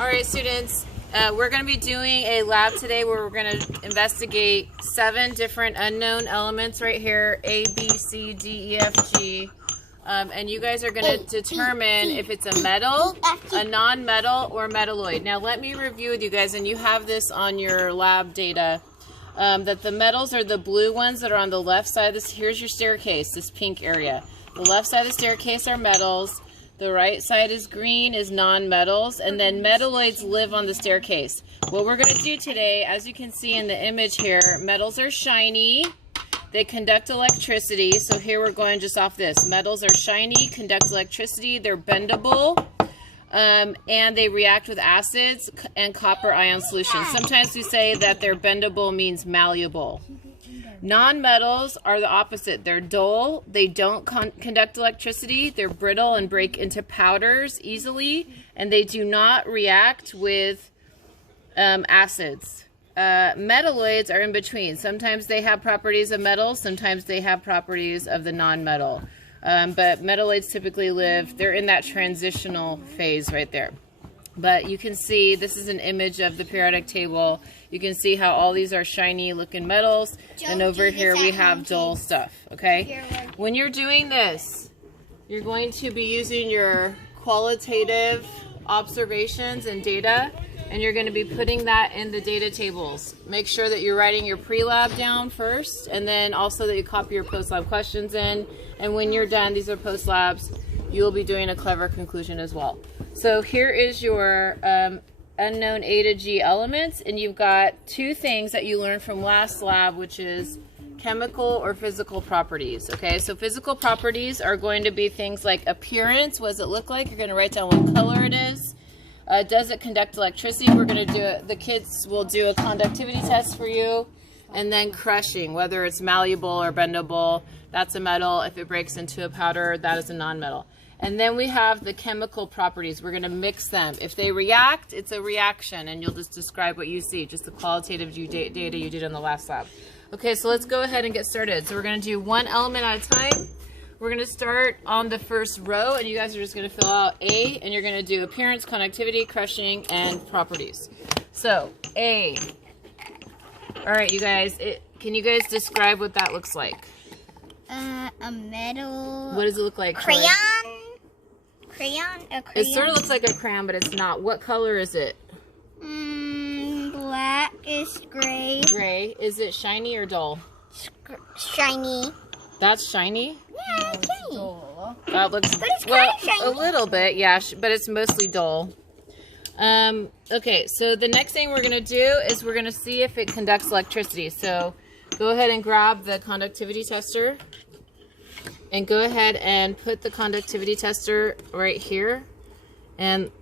All right, students, we're going to be doing a lab today where we're going to investigate 7 different unknown elements right here, A, B, C, D, E, F, G. And you guys are going to determine if it's a metal, a non-metal, or metalloid. Now let me review with you guys, and you have this on your lab data, that the metals are the blue ones that are on the left side of this. Here's your staircase, this pink area. The left side of the staircase are metals. The right side is green, is non-metals, and then metalloids live on the staircase. What we're going to do today, as you can see in the image here, metals are shiny. They conduct electricity. So here we're going just off this. Metals are shiny, conduct electricity, they're bendable, and they react with acids and copper ion solutions. Sometimes we say that they're bendable means malleable. Non-metals are the opposite. They're dull, they don't conduct electricity, they're brittle and break into powders easily, and they do not react with acids. Metalloids are in between. Sometimes they have properties of metal, sometimes they have properties of the non-metal. But metalloids typically live, they're in that transitional phase right there. But you can see, this is an image of the periodic table. You can see how all these are shiny looking metals, and over here we have dull stuff, okay? When you're doing this, you're going to be using your qualitative observations and data, and you're going to be putting that in the data tables. Make sure that you're writing your pre-lab down first, and then also that you copy your post-lab questions in, and when you're done, these are post-labs, you'll be doing a clever conclusion as well. So here is your unknown A to G elements, and you've got 2 things that you learned from last lab, which is chemical or physical properties. Okay, so physical properties are going to be things like appearance. What does it look like? You're going to write down what color it is. Does it conduct electricity? We're going to do it. The kids will do a conductivity test for you. And then crushing, whether it's malleable or bendable, that's a metal. If it breaks into a powder, that is a non-metal. And then we have the chemical properties. We're going to mix them. If they react, it's a reaction, and you'll just describe what you see, just the qualitative data you did in the last lab. Okay, so let's go ahead and get started. So we're going to do one element at a time. We're going to start on the first row, and you guys are just going to fill out A, and you're going to do appearance, conductivity, crushing, and properties. So, A. All right, you guys, can you guys describe what that looks like? A metal. What does it look like? Crayon? A crayon? It sort of looks like a crayon, but it's not. What color is it? Blackish gray. Gray. Is it shiny or dull? Shiny. That's shiny? Yeah, it's shiny. That looks, but it's well, kind of shiny. A little bit, yeah, but it's mostly dull. Okay, so the next thing we're going to do is we're going to see if it conducts electricity. So go ahead and grab the conductivity tester. And go ahead and put the conductivity tester right here. And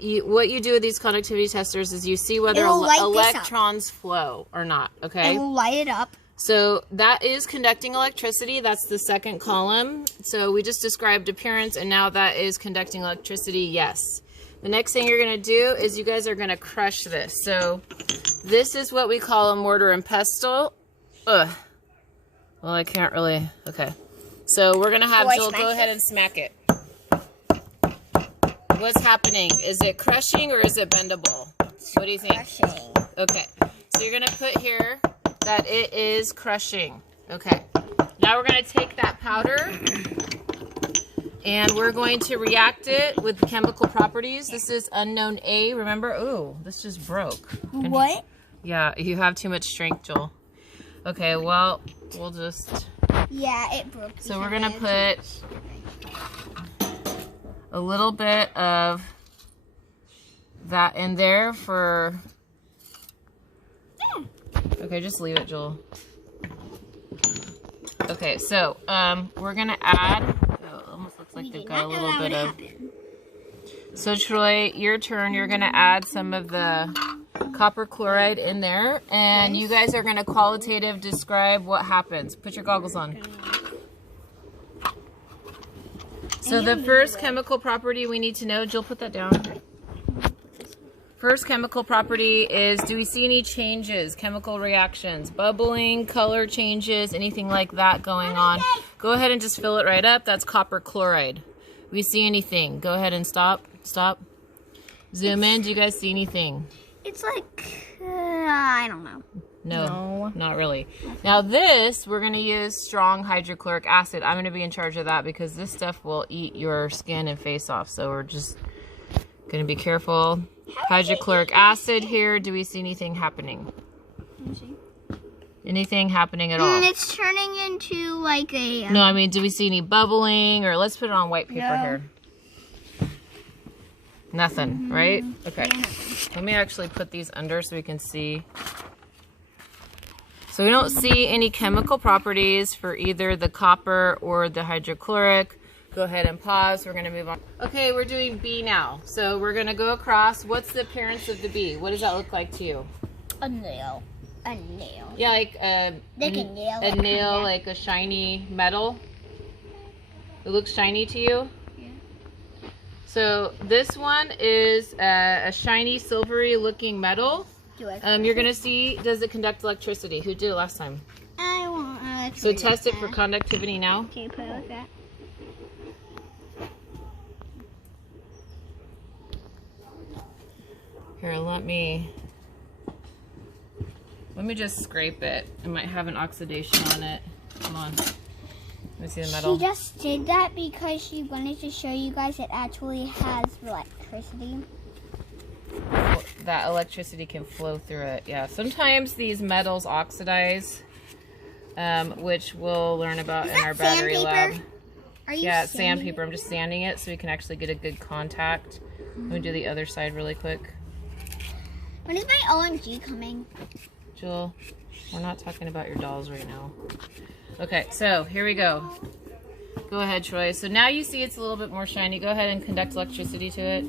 what you do with these conductivity testers is you see whether electrons flow or not, okay? It will light it up. So that is conducting electricity. That's the second column. So we just described appearance, and now that is conducting electricity, yes. The next thing you're going to do is you guys are going to crush this. So this is what we call a mortar and pestle. Ugh. Well, I can't really, okay. So we're going to have Jill go ahead and smack it. What's happening? Is it crushing or is it bendable? What do you think? Crushing. Okay. So you're going to put here that it is crushing. Okay. Now we're going to take that powder and we're going to react it with chemical properties. This is unknown A. Remember? Ooh, this just broke. What? Yeah, you have too much strength, Joel. Okay, well, we'll just... Yeah, it broke. So we're going to put a little bit of that in there for... Okay, just leave it, Joel. Okay, so we're going to add... Oh, it almost looks like they've got a little bit of... So Troy, your turn. You're going to add some of the copper chloride in there, and you guys are going to qualitative describe what happens. Put your goggles on. So the first chemical property we need to know, Jill, put that down. First chemical property is, do we see any changes, chemical reactions, bubbling, color changes, anything like that going on? Go ahead and just fill it right up. That's copper chloride. We see anything, go ahead and stop. Zoom in. Do you guys see anything? It's like, I don't know. No, not really. Now this, we're going to use strong hydrochloric acid. I'm going to be in charge of that because this stuff will eat your skin and face off. So we're just going to be careful. Hydrochloric acid here. Do we see anything happening? Anything happening at all? And it's turning into like a... No, I mean, do we see any bubbling? Or let's put it on white paper here. Nothing, right? Okay. Yeah. Let me actually put these under so we can see. So we don't see any chemical properties for either the copper or the hydrochloric. Go ahead and pause. We're going to move on. Okay, we're doing B now. So we're going to go across. What's the appearance of the B? What does that look like to you? A nail. A nail. Yeah, like a nail, like a shiny metal. It looks shiny to you? Yeah. So this one is a shiny, silvery looking metal. You're going to see, does it conduct electricity? Who did it last time? I want So test it for conductivity now. Okay, put it like that. Here, let me just scrape it. It might have an oxidation on it. Come on. Let me see the metal. She just did that because she wanted to show you guys it actually has electricity. That electricity can flow through it. Yeah, sometimes these metals oxidize, which we'll learn about in our battery lab. Are you Yeah, it's sandpaper. I'm just sanding it so we can actually get a good contact. Let me do the other side really quick. When is my OMG coming? Jewel, we're not talking about your dolls right now. Okay, so here we go. Go ahead, Troy. So now you see it's a little bit more shiny. Go ahead and conduct electricity to it.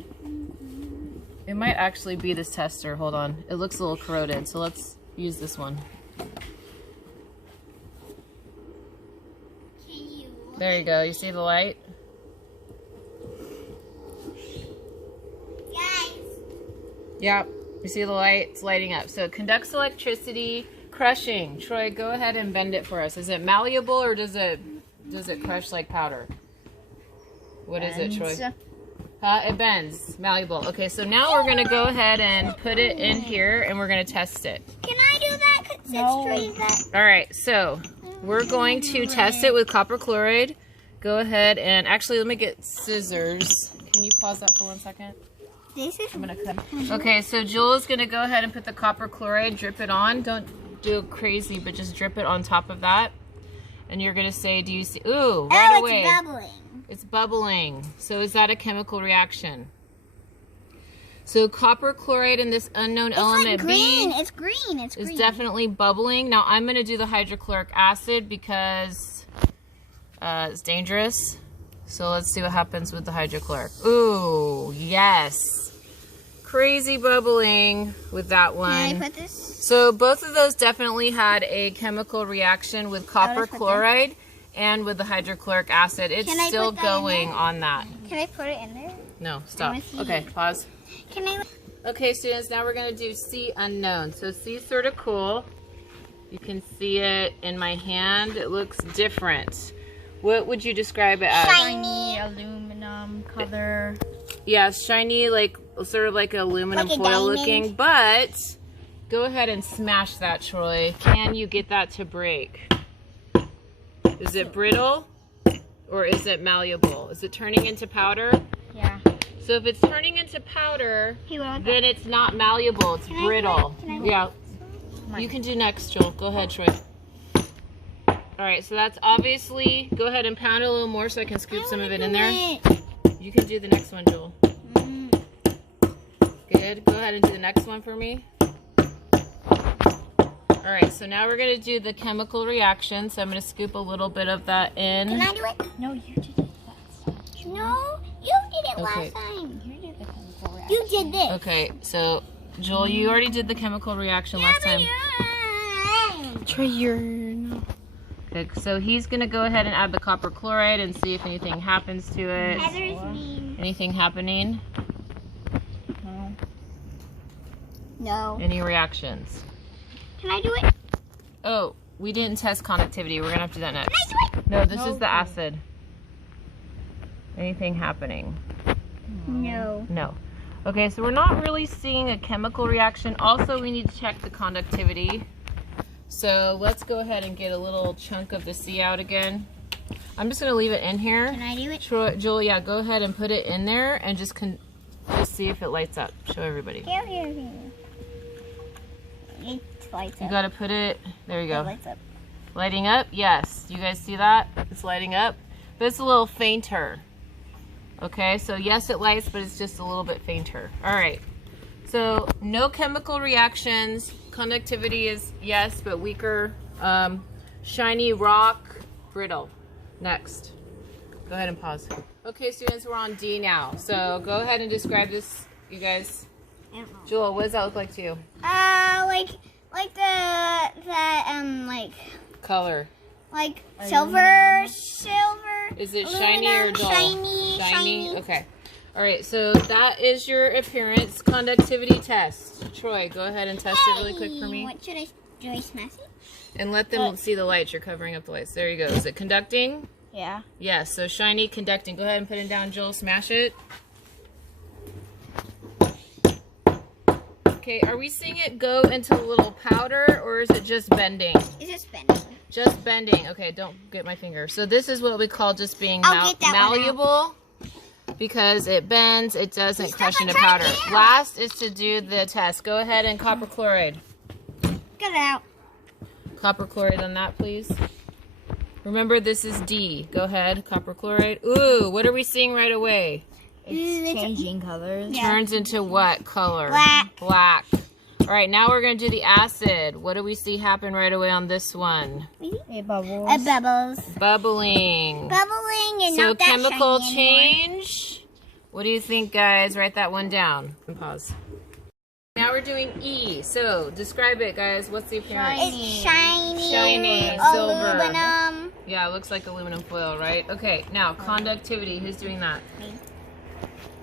It might actually be this tester. Hold on. It looks a little corroded, so let's use this one. There you go. You see the light? Guys. Yep. You see the light? It's lighting up. So it conducts electricity. Crushing. Troy, go ahead and bend it for us. Is it malleable or does it crush like powder? What is it, Troy? It bends. Malleable. Okay, so now we're going to go ahead and put it in here and we're going to test it. Can I do that? No. All right, so we're going to test it with copper chloride. Go ahead and actually let me get scissors. Can you pause that for 1 second? I'm going to cut. Okay, so Jewel is going to go ahead and put the copper chloride, drip it on. Don't do it crazy, but just drip it on top of that. And you're going to say, do you see? Ooh, right away. It's bubbling. It's bubbling. So is that a chemical reaction? So copper chloride and this unknown element green. B It's green. It's green. is definitely bubbling. Now I'm going to do the hydrochloric acid because it's dangerous. So let's see what happens with the hydrochloric. Ooh, yes. Crazy bubbling with that one. Can I put this? So both of those definitely had a chemical reaction with copper chloride and with the hydrochloric acid. It's still going on that. Can I put it in there? No, stop. Okay, pause. Can I? Okay, students, now we're going to do C unknown. So C is sort of cool. You can see it in my hand. It looks different. What would you describe it as? Shiny aluminum color. Yeah, shiny, like sort of like aluminum foil looking, but go ahead and smash that, Troy. Can you get that to break? Is it brittle or is it malleable? Is it turning into powder? Yeah. So if it's turning into powder, then it's not malleable, it's brittle. Yeah. You can do next, Joel. Go ahead, Troy. All right, so that's obviously, go ahead and pound it a little more so I can scoop some of it in there. You can do the next one, Joel. Good. Go ahead and do the next one for me. All right, so now we're going to do the chemical reaction. So I'm going to scoop a little bit of that in. Can I do it? No, you did it last time. No, you did it last time. You did the chemical reaction. You did this. Okay, so Joel, you already did the chemical reaction last time. Try your... Okay, so he's going to go ahead and add the copper chloride and see if anything happens to it. Anything happening? No. Any reactions? Can I do it? Oh, we didn't test conductivity. We're going to have to do that next. Can I do it? No, this is the acid. Anything happening? No. No. Okay, so we're not really seeing a chemical reaction. Also, we need to check the conductivity. So let's go ahead and get a little chunk of the C out again. I'm just going to leave it in here. Can I do it? Joel, yeah, go ahead and put it in there and just see if it lights up. Show everybody. Here. It lights up. You got to put it, there you go. It lights up. Lighting up? Yes. You guys see that? It's lighting up. But it's a little fainter. Okay, so yes, it lights, but it's just a little bit fainter. All right. So no chemical reactions. Conductivity is yes, but weaker. Shiny rock, brittle. Next. Go ahead and pause. Okay, students, we're on D now. So go ahead and describe this, you guys. Jewel, what does that look like to you? Like Color. like silver. Is it Aluminum, shiny or dull? shiny. Okay. All right, so that is your appearance conductivity test. Troy, go ahead and test it really quick for me. What should I do? I smash it? And let them see the lights. You're covering up the lights. There you go. Is it conducting? Yeah. Yes, so shiny, conducting. Go ahead and put it down, Joel. Smash it. Okay, are we seeing it go into a little powder, or is it just bending? It's just bending. Just bending. Okay, don't get my finger. So this is what we call just being Get that malleable, because it bends, it doesn't crush into powder. Last is to do the test. Go ahead and copper chloride. Get it out. Copper chloride on that, please. Remember, this is D. Go ahead, copper chloride. Ooh, what are we seeing right away? It's changing colors. Yeah. Turns into what color? Black. Black. All right, now we're going to do the acid. What do we see happen right away on this one? It bubbles. It bubbles. Bubbling. Bubbling and So not that chemical shiny change. What do you think, guys? Write that one down and pause. Now we're doing E. So describe it, guys. What's the appearance? It's shiny. Shiny. Silver. Aluminum. Yeah, it looks like aluminum foil, right? Okay, now conductivity. Who's doing that? Me.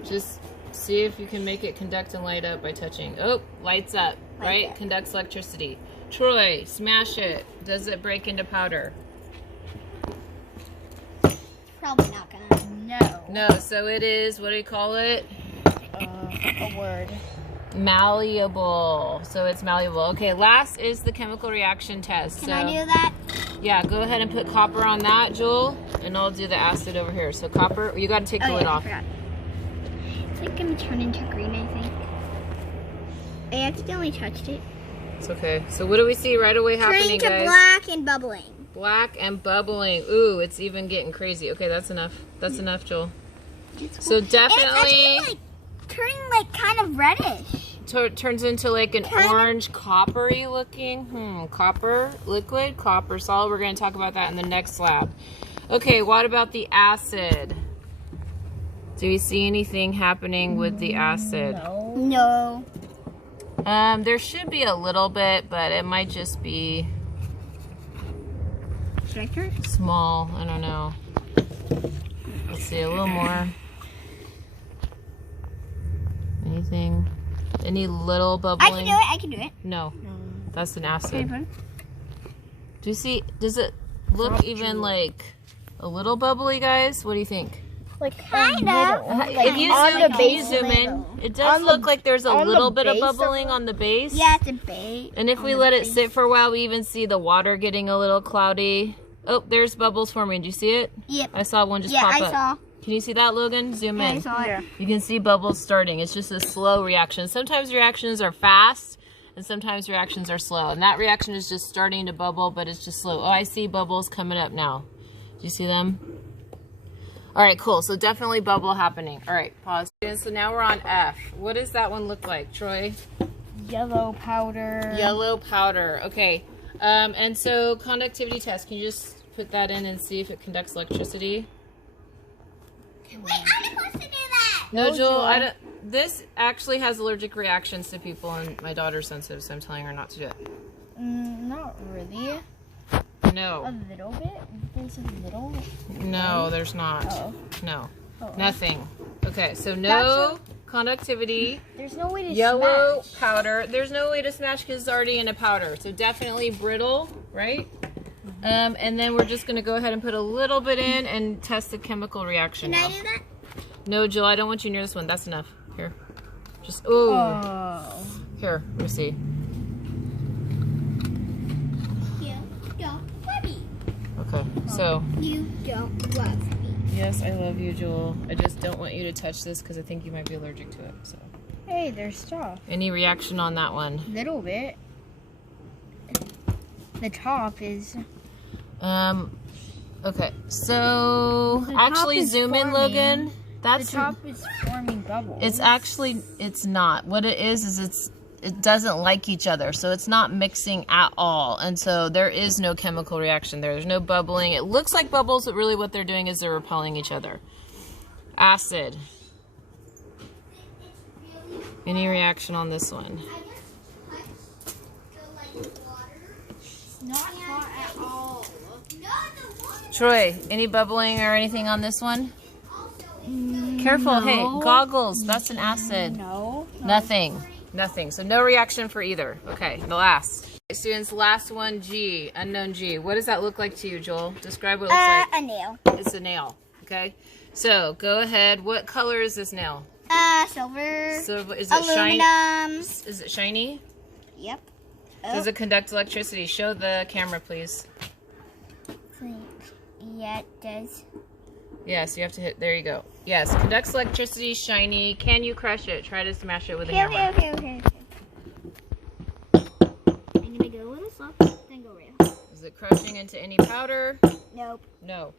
Just see if you can make it conduct and light up by touching. Oh, lights up, right? Conducts electricity. Troy, smash it. Does it break into powder? Probably not gonna. No. No, so it is, what do you call it? A word. Malleable. So it's malleable. Okay, last is the chemical reaction test. Can I do that? Yeah, go ahead and put copper on that, Jewel, and I'll do the acid over here. So copper, you got to take the lid off. I forgot. It's like gonna turn into green, I think. I accidentally touched it. It's okay. So what do we see right away happening, Turning to guys? black and bubbling. Black and bubbling. Ooh, it's even getting crazy. Okay, that's enough. That's enough, Joel. So definitely... It's actually turning kind of reddish. Turns into like an orange coppery looking. Copper liquid, copper solid. We're going to talk about that in the next lab. Okay, what about the acid? Do you see anything happening with the acid? No. There should be a little bit, but it might just be small. I don't know. Let's see, a little more. Anything? Any little bubbling? I can do it. No, that's an acid. Do you see? Does it look even like a little bubbly, guys? What do you think? Like kind of. If you zoom in, it does look like there's a little bit of bubbling on the base. Yeah, it's a base. And if we let it sit for a while, we even see the water getting a little cloudy. Oh, there's bubbles forming. Do you see it? Yep. I saw one just pop up. Yeah, I saw. Can you see that, Logan? Zoom in. I saw it. You can see bubbles starting. It's just a slow reaction. Sometimes reactions are fast, and sometimes reactions are slow. And that reaction is just starting to bubble, but it's just slow. Oh, I see bubbles coming up now. Do you see them? All right, cool. So definitely bubble happening. All right, pause. And so now we're on F. What does that one look like, Troy? Yellow powder. Yellow powder. Okay. And so conductivity test. Can you just put that in and see if it conducts electricity? Wait, I'm supposed to do that. No, Joel, I don't. This actually has allergic reactions to people, and my daughter's sensitive, so I'm telling her not to do it. Not really. No. A little bit? There's a little? No, there's not. Oh. No. Oh. Nothing. Okay, so no conductivity. There's no way to Yellow smash. powder. There's no way to smash because it's already in a powder. So definitely brittle, right? And then we're just going to go ahead and put a little bit in and test the chemical reaction. Can now. I do that? No, Jill, I don't want you near this one. That's enough. Here. Just, ooh. Here, let me see. You don't love me. Okay, so. You don't love me. Yes, I love you, Joel. I just don't want you to touch this because I think you might be allergic to it. So. Hey, there's stuff. Any reaction on that one? Little bit. The top is. Okay, so actually zoom in, Logan. That's the top is forming bubbles. It's actually, it's not. What it is it doesn't like each other, so it's not mixing at all, and so there is no chemical reaction there. There's no bubbling. It looks like bubbles, but really what they're doing is they're repelling each other. Acid. Any reaction on this one? It's not hot at all. Troy, any bubbling or anything on this one? Careful, hey, goggles, that's an acid. No. Nothing. So no reaction for either. Okay, the last. Okay, students, last one, G, unknown G. What does that look like to you, Joel? Describe what it looks like. A nail. It's a nail, okay? So, go ahead. What color is this nail? Silver. Silver. Is it shiny? Aluminum. Is it shiny? Yep. Does it conduct electricity? Show the camera, please. Yeah, it does. Yes, you have to hit, there you go. Yes, conducts electricity, shiny. Can you crush it? Try to smash it with a hammer. Okay. I'm gonna go a little slow, then go real. Is it crushing into any powder? Nope. No.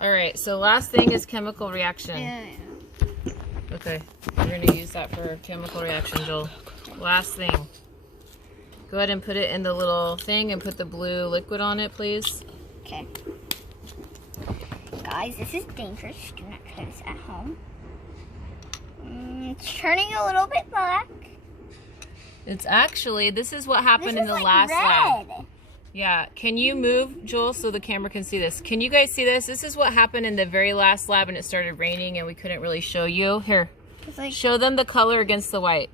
All right, so last thing is chemical reaction. Yeah. Okay, we're gonna use that for chemical reaction, Joel. Last thing. Go ahead and put it in the little thing and put the blue liquid on it, please. Okay. Guys, this is dangerous. Do not try this at home. It's turning a little bit black. It's actually, this is what happened This in the is like last lab. red. Yeah, can you move, Joel, so the camera can see this? Can you guys see this? This is what happened in the very last lab and it started raining and we couldn't really show you. Here, It's like, show them the color against the white.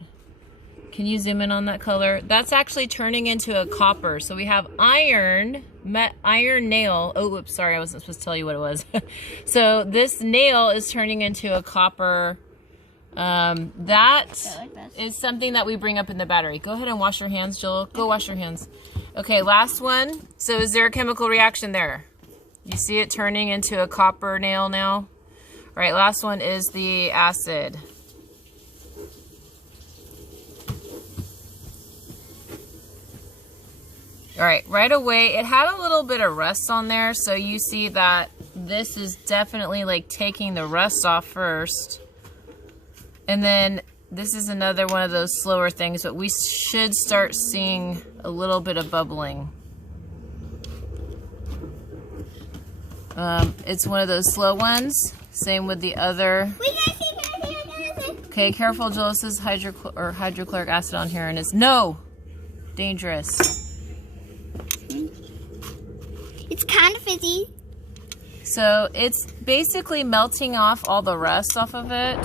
Can you zoom in on that color? That's actually turning into a copper. So we have iron nail. Oh, whoops, sorry, I wasn't supposed to tell you what it was. So this nail is turning into a copper. That is something that we bring up in the battery. Go ahead and wash your hands, Joel. Go wash your hands. Okay, last one. So is there a chemical reaction there? You see it turning into a copper nail now? All right, last one is the acid. All right, right away, it had a little bit of rust on there, so you see that this is definitely like taking the rust off first. And then this is another one of those slower things, but we should start seeing a little bit of bubbling. It's one of those slow ones. Same with the other. Okay, careful, Joel. This is hydrochloric acid on here, and it's dangerous. it's kind of fizzy. So it's basically melting off all the rust off of it.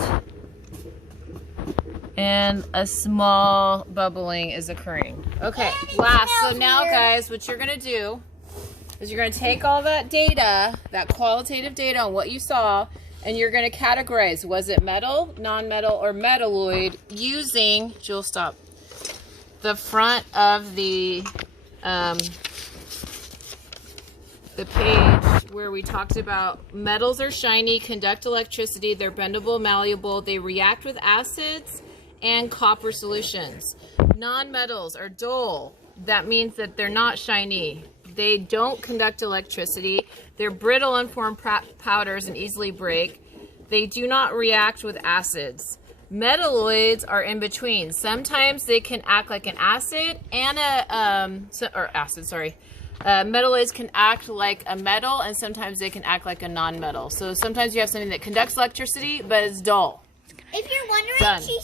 And a small bubbling is occurring. Okay, last. So now, guys, what you're going to do is you're going to take all that data, that qualitative data on what you saw, and you're going to categorize. Was it metal, non-metal, or metalloid using, Jewel, stop, the front of the page where we talked about metals are shiny, conduct electricity, they're bendable, malleable, they react with acids and copper solutions. Non-metals are dull. That means that they're not shiny. They don't conduct electricity. They're brittle, unformed powders and easily break. They do not react with acids. Metalloids are in between. Sometimes they can act like an acid and metalloids can act like a metal, and sometimes they can act like a non-metal. So sometimes you have something that conducts electricity, but it's dull. If you're wondering, Done. she